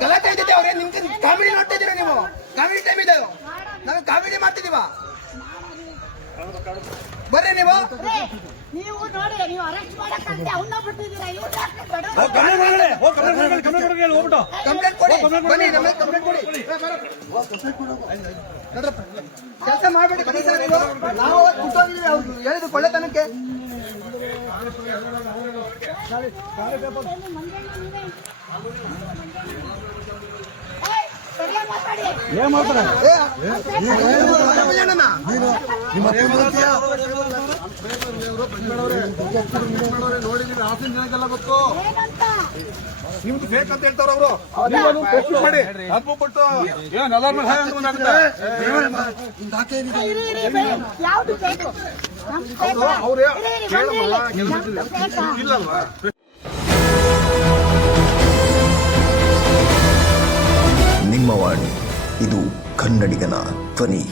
ಗಲಾಟೆ ಇದ್ದಿದ್ದೆ ಅವ್ರೆ ನಿಮ್ಗೆ ಕಾಮಿಡಿ ನೋಡ್ತಾ ಇದೀರ ನೀವು ಕಾಮಿಡಿ ಟೈಮ್ ಇದೆ ನಾವು ಕಾಮಿಡಿ ಮಾಡ್ತಿದೀವ ಬರ್ರಿ ನೀವು ನೀವು ನೋಡಿ ನೀವು ಅರೆಸ್ಟ್ ಮಾಡಕ್ಕಂತೆ ಅವನ್ನ ಬಿಟ್ಟಿದ್ದೀರಾ ಕಂಪ್ಲೇಂಟ್ ಕೊಡಿ ಬನ್ನಿ ನಮಗೆ ಕಂಪ್ಲೇಂಟ್ ಕೊಡಿ ಕೆಲಸ ಮಾಡಬೇಡಿ ಬನ್ನಿ ಸರ್ ನೀವು ನಾವು ಕೂತ್ಕೊಂಡಿದ್ದೀವಿ ಅವ್ರು ಹೇಳಿದ್ರು ಕೊಳ್ಳೆತನಕ್ಕೆ ಏನ್ ಮಾಡ್ತಾರೆ ನೋಡಿದೀವಿ ಆಸಿನ ಜನಕ್ಕೆಲ್ಲ ಗೊತ್ತು ನಿಮ್ದು ಫೇಕ್ ಅಂತ ಹೇಳ್ತಾರ ಅವರು ಮಾಡಿ ಅದ್ಬಿಟ್ಟು ಏನ್ ಎಲ್ಲಾರ ಯಾವ್ದು ಬೇಕು ಅವ್ರೇ ಇಲ್ಲಲ್ವಾ ನಿಮ್ಮ ವಾಣಿ ಇದು ಕನ್ನಡಿಗನ ಧ್ವನಿ.